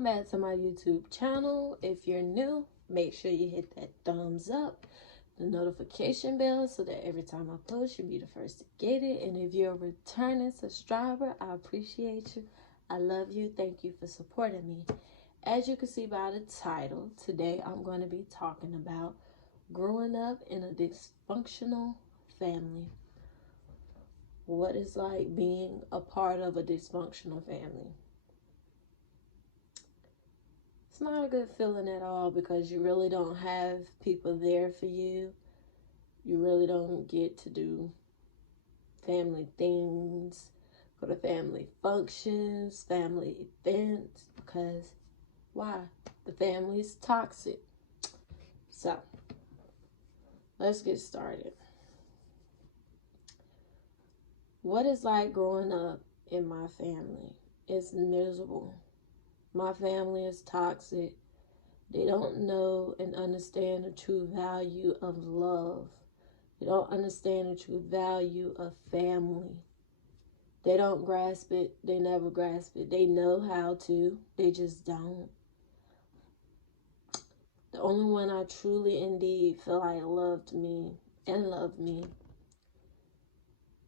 welcome back to my YouTube channel. If you're new, make sure you hit that thumbs up, the notification bell, so that every time I post, you'll be the first to get it. And if you're a returning subscriber, I appreciate you. I love you. Thank you for supporting me. As you can see by the title, today I'm going to be talking about growing up in a dysfunctional family. What it's like being a part of a dysfunctional family. It's not a good feeling at all, because you really don't have people there for you. You really don't get to do family things, go to family functions, family events, because why? The family's toxic. So, let's get started. What it's like growing up in my family is miserable. My family is toxic. They don't know and understand the true value of love. They don't understand the true value of family. They don't grasp it. They never grasp it. They know how to. They just don't. The only one I truly indeed feel like loved me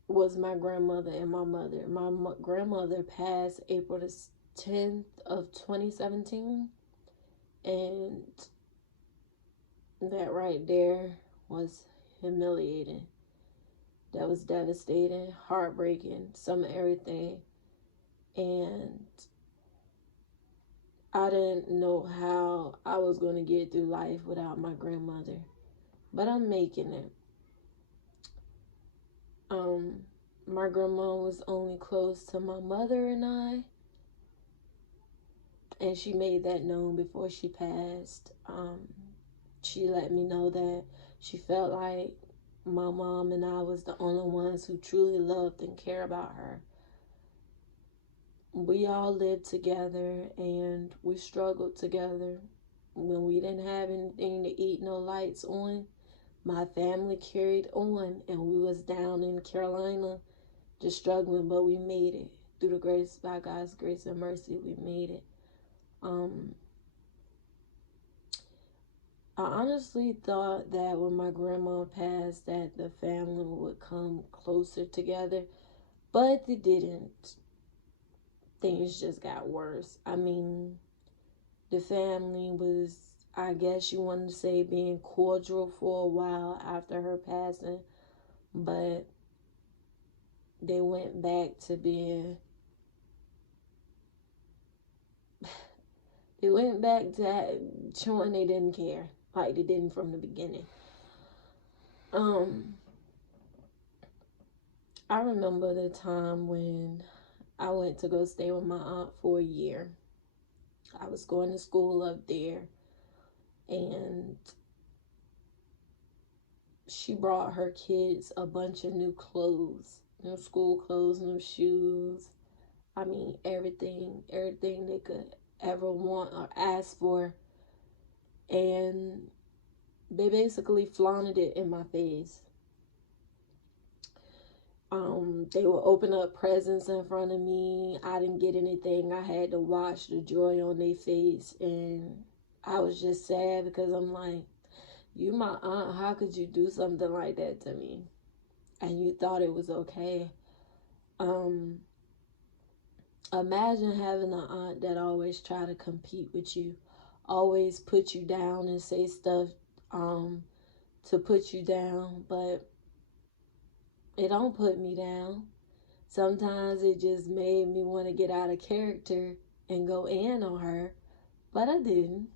was my grandmother and my mother. My grandmother passed April the 10th of 2017, and that right there was humiliating. That was devastating, heartbreaking, some of everything. And I didn't know how I was going to get through life without my grandmother, but I'm making it. My grandma was only close to my mother and I, and she made that known before she passed. She let me know that she felt like my mom and I was the only ones who truly loved and cared about her. We all lived together and we struggled together. When we didn't have anything to eat, no lights on, my family carried on, and we was down in Carolina just struggling, but we made it. Through the grace, by God's grace and mercy, we made it. I honestly thought that when my grandma passed that the family would come closer together, but it didn't. Things just got worse. I mean, the family was, I guess you wanted to say, being cordial for a while after her passing, but they went back to being, showing they didn't care, like they didn't from the beginning. I remember the time when I went to go stay with my aunt for a year. I was going to school up there, and she brought her kids a bunch of new clothes, new school clothes, new shoes. I mean, everything they could ever want or ask for. And they basically flaunted it in my face. They would open up presents in front of me. I didn't get anything. I had to watch the joy on their face, and I was just sad, because I'm like, you my aunt, how could you do something like that to me? And you thought it was okay. Imagine having an aunt that always try to compete with you, always put you down and say stuff to put you down, but it don't put me down. Sometimes it just made me want to get out of character and go in on her, but I didn't.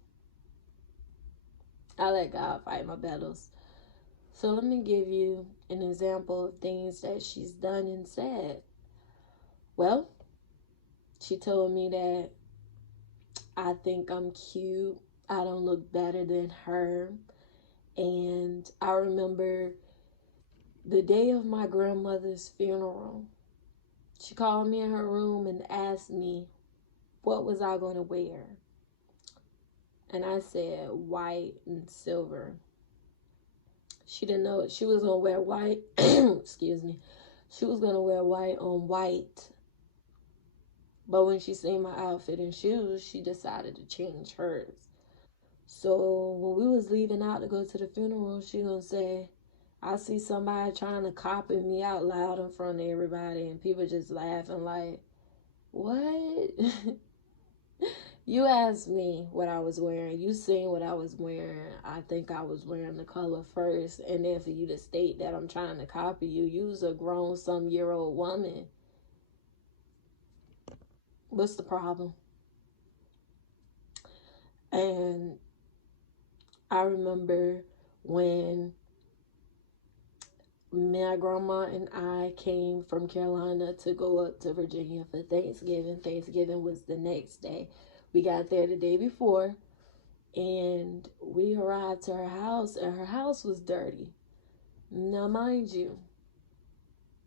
I let God fight my battles. So let me give you an example of things that she's done and said. Well, she told me that I think I'm cute. I don't look better than her. And I remember the day of my grandmother's funeral, she called me in her room and asked me what was I going to wear. And I said white and silver. She didn't know she was going to wear white. Excuse me. She was going to wear white on white. But when she seen my outfit and shoes, she decided to change hers. So when we was leaving out to go to the funeral, she gonna say, I see somebody trying to copy me out loud in front of everybody, and people just laughing like, what? You asked me what I was wearing. You seen what I was wearing. I think I was wearing the color first. And then for you to state that I'm trying to copy you, you's a grown some year old woman. What's the problem? And I remember when my grandma and I came from Carolina to go up to Virginia for Thanksgiving. Thanksgiving was the next day. We got there the day before, and we arrived to her house, and her house was dirty. Now, mind you,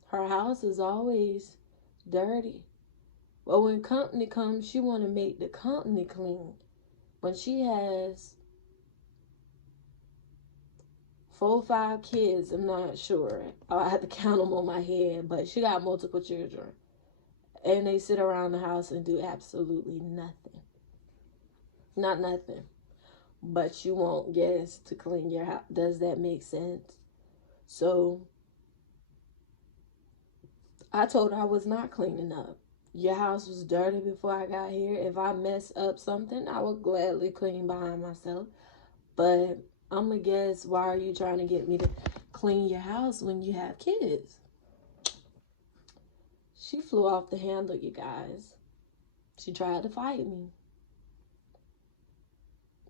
her house is always dirty. But when company comes, she want to make the company clean. When she has 4 or 5 kids, I'm not sure. I have to count them on my head, but she got multiple children. And they sit around the house and do absolutely nothing. Not nothing. But you want guests to clean your house. Does that make sense? So I told her I was not cleaning up. Your house was dirty before I got here. If I mess up something, I would gladly clean behind myself. But I'm a guess, why are you trying to get me to clean your house when you have kids? She flew off the handle, you guys. She tried to fight me.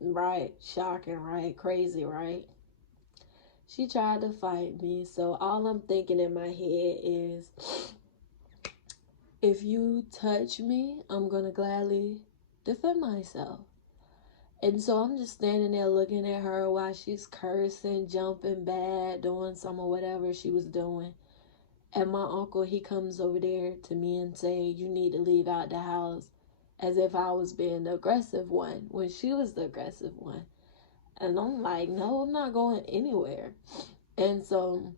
Right, shocking, right? Crazy, right? She tried to fight me. So all I'm thinking in my head is, if you touch me, I'm going to gladly defend myself. And so I'm just standing there looking at her while she's cursing, jumping bad, doing some or whatever she was doing. And my uncle, he comes over there to me and say, you need to leave out the house, as if I was being the aggressive one when she was the aggressive one. And I'm like, no, I'm not going anywhere. And so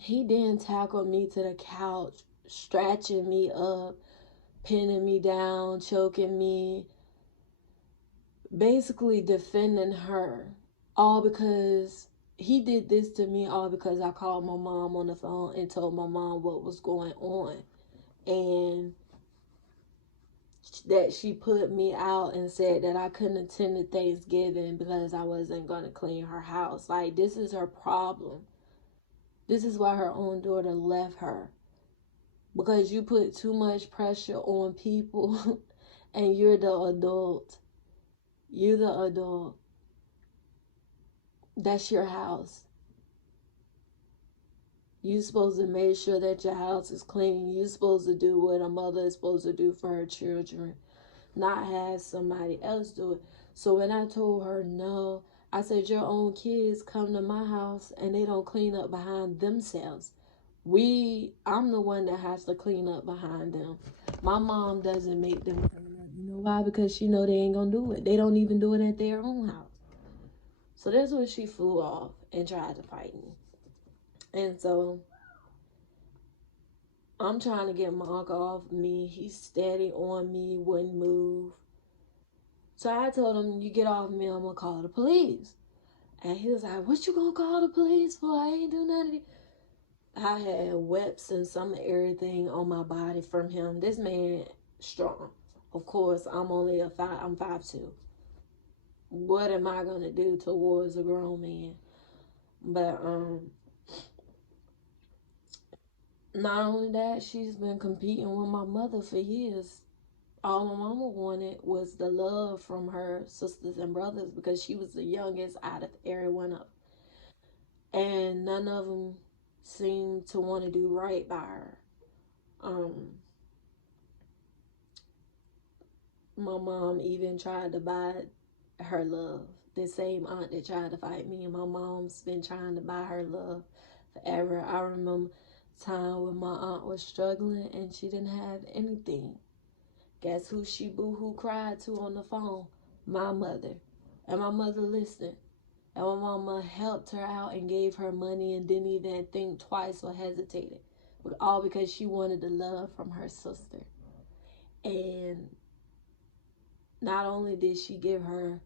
he then tackled me to the couch, stretching me up, pinning me down, choking me, basically defending her. All because he did this to me, all because I called my mom on the phone and told my mom what was going on. And that she put me out and said that I couldn't attend the Thanksgiving because I wasn't going to clean her house. Like, this is her problem. This is why her own daughter left her. Because you put too much pressure on people and you're the adult. You're the adult. That's your house. You're supposed to make sure that your house is clean. You're supposed to do what a mother is supposed to do for her children, not have somebody else do it. So when I told her no, I said, your own kids come to my house and they don't clean up behind themselves. I'm the one that has to clean up behind them. My mom doesn't make them clean up. You know why? Because she know they ain't gonna do it. They don't even do it at their own house. So that's when she flew off and tried to fight me. And so I'm trying to get my uncle off me. He's steady on me, wouldn't move. So I told him, you get off me, I'm gonna call the police. And he was like, what you gonna call the police for? I ain't do nothing. I had webs and some of everything on my body from him. This man strong. Of course, I'm 5'2". What am I gonna do towards a grown man? But not only that, she's been competing with my mother for years. All my mama wanted was the love from her sisters and brothers because she was the youngest out of every one of them. And none of them seemed to want to do right by her. My mom even tried to buy her love. The same aunt that tried to fight me, and my mom's been trying to buy her love forever. I remember time when my aunt was struggling and she didn't have anything. Guess who she boo-hoo cried to on the phone? My mother. And my mother listened. And my mama helped her out and gave her money and didn't even think twice or hesitated. All because she wanted the love from her sister. And not only did she give her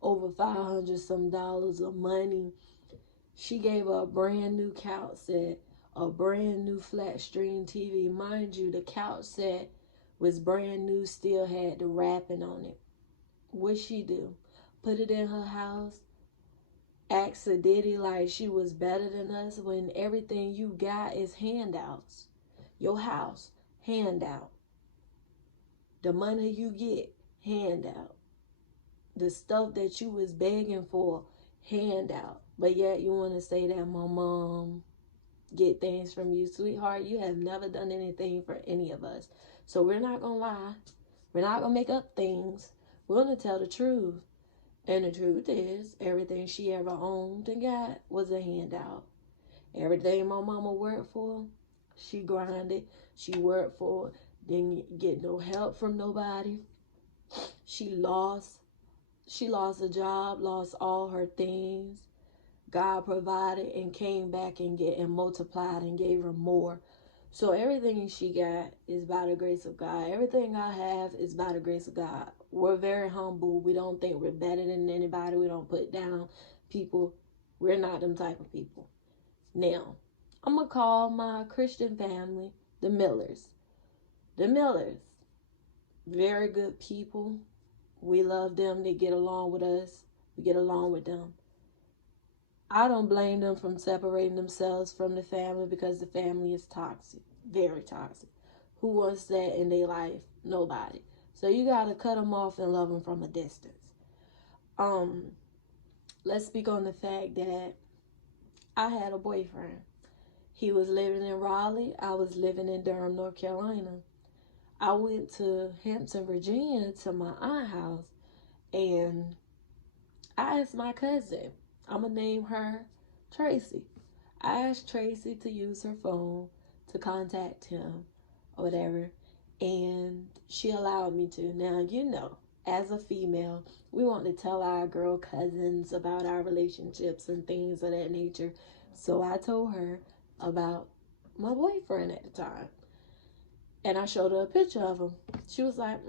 over 500 some dollars of money, she gave her a brand new couch set, a brand new flat screen TV. Mind you, the couch set was brand new, still had the wrapping on it. What'd she do? Put it in her house, act a ditty like she was better than us when everything you got is handouts. Your house, handout. The money you get, handout. The stuff that you was begging for, handout. But yet you want to say that my mom get things from you. Sweetheart, you have never done anything for any of us. So we're not going to lie. We're not going to make up things. We're going to tell the truth. And the truth is, everything she ever owned and got was a handout. Everything my mama worked for, she grinded. She worked for, didn't get no help from nobody. She lost a job, lost all her things. God provided and came back and multiplied and gave her more. So everything she got is by the grace of God. Everything I have is by the grace of God. We're very humble. We don't think we're better than anybody. We don't put down people. We're not them type of people. Now, I'm going to call my Christian family the Millers. The Millers, very good people. We love them. They get along with us. We get along with them. I don't blame them from separating themselves from the family because the family is toxic. Very toxic. Who wants that in their life? Nobody. So you got to cut them off and love them from a distance. Let's speak on the fact that I had a boyfriend. He was living in Raleigh. I was living in Durham, North Carolina. I went to Hampton, Virginia to my aunt's house, and I asked my cousin, I'm going to name her Tracy. I asked Tracy to use her phone to contact him or whatever, and she allowed me to. Now, you know, as a female, we want to tell our girl cousins about our relationships and things of that nature. So I told her about my boyfriend at the time. And I showed her a picture of him. She was like,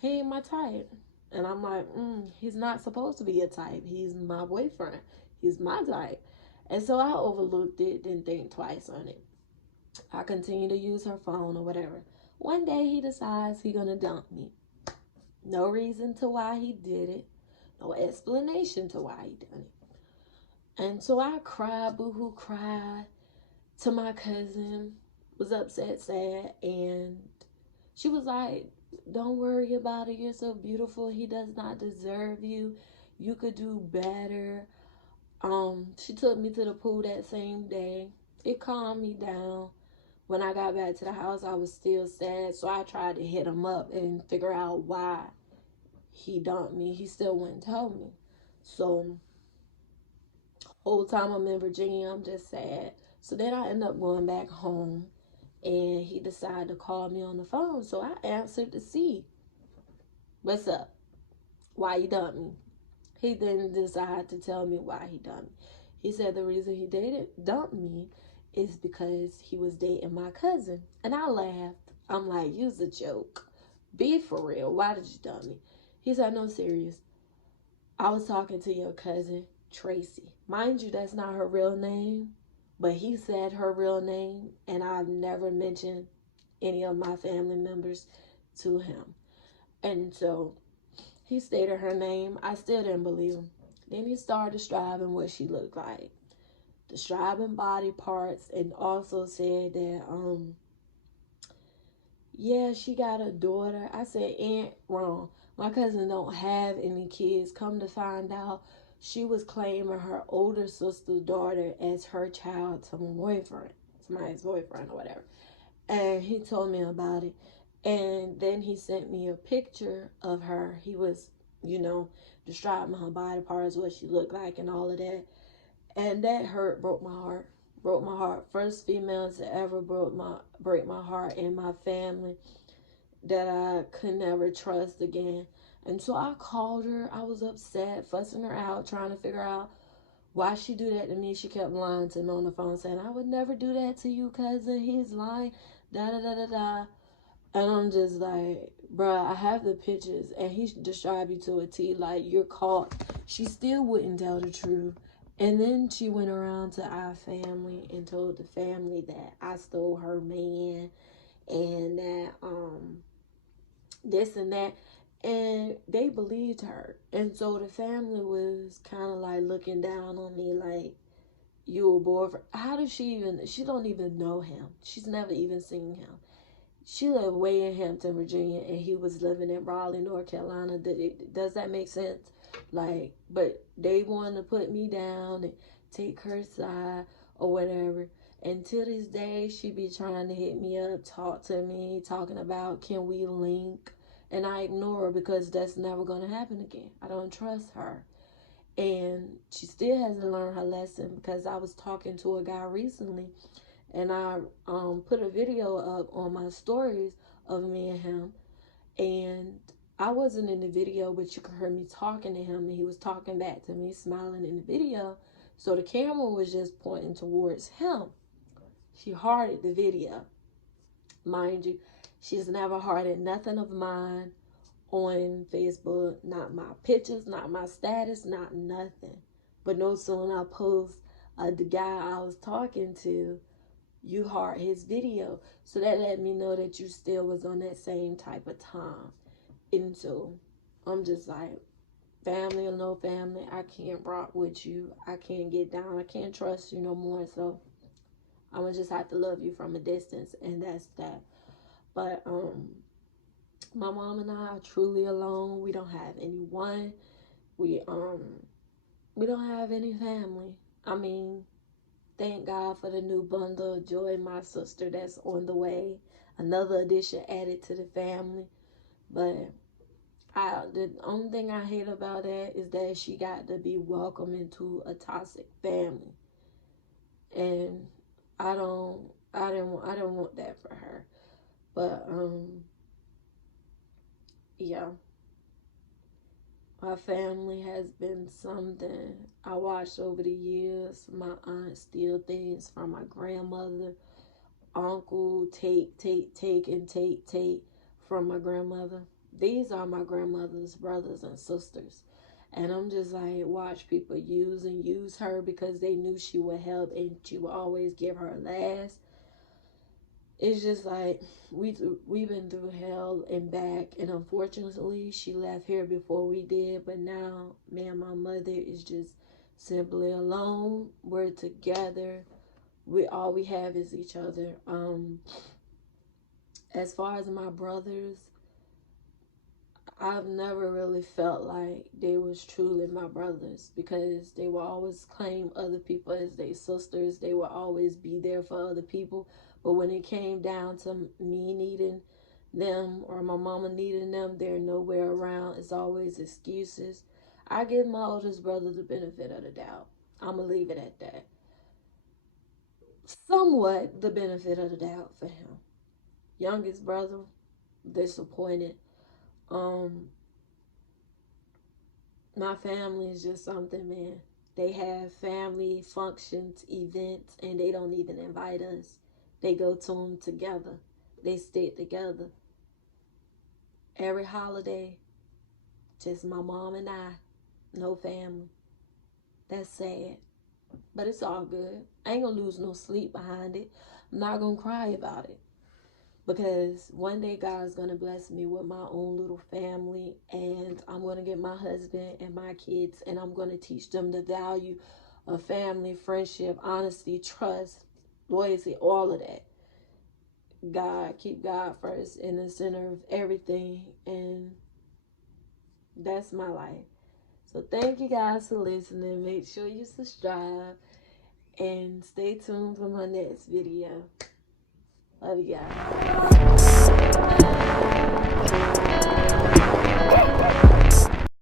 he ain't my type. And I'm like, he's not supposed to be a type. He's my boyfriend. He's my type. And so I overlooked it, didn't think twice on it. I continued to use her phone or whatever. One day he decides he's going to dump me. No reason to why he did it. No explanation to why he done it. And so I cried, boo-hoo, cried to my cousin. Was upset, sad, and she was like, don't worry about it. You're so beautiful. He does not deserve you. You could do better. She took me to the pool that same day. It calmed me down. When I got back to the house, I was still sad, so I tried to hit him up and figure out why he dumped me. He still wouldn't tell me. So whole time I'm in Virginia, I'm just sad. So then I end up going back home, and he decided to call me on the phone. So I answered to see, what's up? Why you dumped me? He then decided to tell me why he dumped me. He said the reason he dumped me is because he was dating my cousin. And I laughed. I'm like, you's a joke. Be for real. Why did you dump me? He said, no, serious. I was talking to your cousin, Tracy. Mind you, that's not her real name. But he said her real name, and I've never mentioned any of my family members to him. And so he stated her name. I still didn't believe him. Then he started describing what she looked like, describing body parts, and also said that, yeah, she got a daughter. I said, ain't wrong. My cousin don't have any kids. Come to find out, she was claiming her older sister's daughter as her child to my boyfriend, to my ex-boyfriend or whatever. And he told me about it. And then he sent me a picture of her. He was, describing her body parts, what she looked like and all of that. And that broke my heart. Broke my heart. First female to ever break my heart in my family that I could never trust again. And so I called her. I was upset, fussing her out, trying to figure out why she do that to me. She kept lying to me on the phone, saying, I would never do that to you, cousin. He's lying, da-da-da-da-da. And I'm just like, bruh, I have the pictures, and he described you to a T, like, you're caught. She still wouldn't tell the truth. And then she went around to our family and told the family that I stole her man, and that this and that, and they believed her. And so the family was kind of like looking down on me, like, you a boyfriend. How does she don't even know him. She's never even seen him. She lived way in Hampton, Virginia, and he was living in Raleigh, North Carolina. Does that make sense? Like, but they wanted to put me down and take her side or whatever. And to this day, she be trying to hit me up, talk to me, talking about, can we link? And I ignore her because that's never going to happen again. I don't trust her. And she still hasn't learned her lesson, because I was talking to a guy recently, and I put a video up on my stories of me and him, and I wasn't in the video, but you could hear me talking to him, and he was talking back to me, smiling in the video. So the camera was just pointing towards him. She hearted the video. Mind you, she's never hearted nothing of mine on Facebook, not my pictures, not my status, not nothing. But no sooner I post the guy I was talking to, you heart his video. So that let me know that you still was on that same type of time. And so I'm just like, family or no family, I can't rock with you. I can't get down. I can't trust you no more. So I'm gonna just have to love you from a distance, and that's that. But my mom and I are truly alone. We don't have anyone. We don't have any family. I mean, thank God for the new bundle of Joy, my sister, that's on the way. Another addition added to the family. But the only thing I hate about that is that she got to be welcomed into a toxic family. And I don't want that for her. But yeah. My family has been something I watched over the years. My aunt steal things from my grandmother. Uncle take from my grandmother. These are my grandmother's brothers and sisters. And I'm just like, watch people use her because they knew she would help and she would always give her last. It's just like, we've been through hell and back, and unfortunately she left here before we did. But now me and my mother is just simply alone. We're together. All we have is each other. As far as my brothers, I've never really felt like they was truly my brothers, because they will always claim other people as their sisters. They will always be there for other people. But when it came down to me needing them or my mama needing them, they're nowhere around. It's always excuses. I give my oldest brother the benefit of the doubt. I'm going to leave it at that. Somewhat the benefit of the doubt for him. Youngest brother, disappointed. My family is just something, man. They have family functions, events, and they don't even invite us. They go to them together. They stick together. Every holiday, just my mom and I, no family. That's sad, but it's all good. I ain't gonna lose no sleep behind it. I'm not gonna cry about it, because one day God's gonna bless me with my own little family, and I'm gonna get my husband and my kids, and I'm gonna teach them the value of family, friendship, honesty, trust, loyalty, all of that. God, keep God first in the center of everything, and that's my life. So thank you guys for listening. Make sure you subscribe and stay tuned for my next video. Love you guys.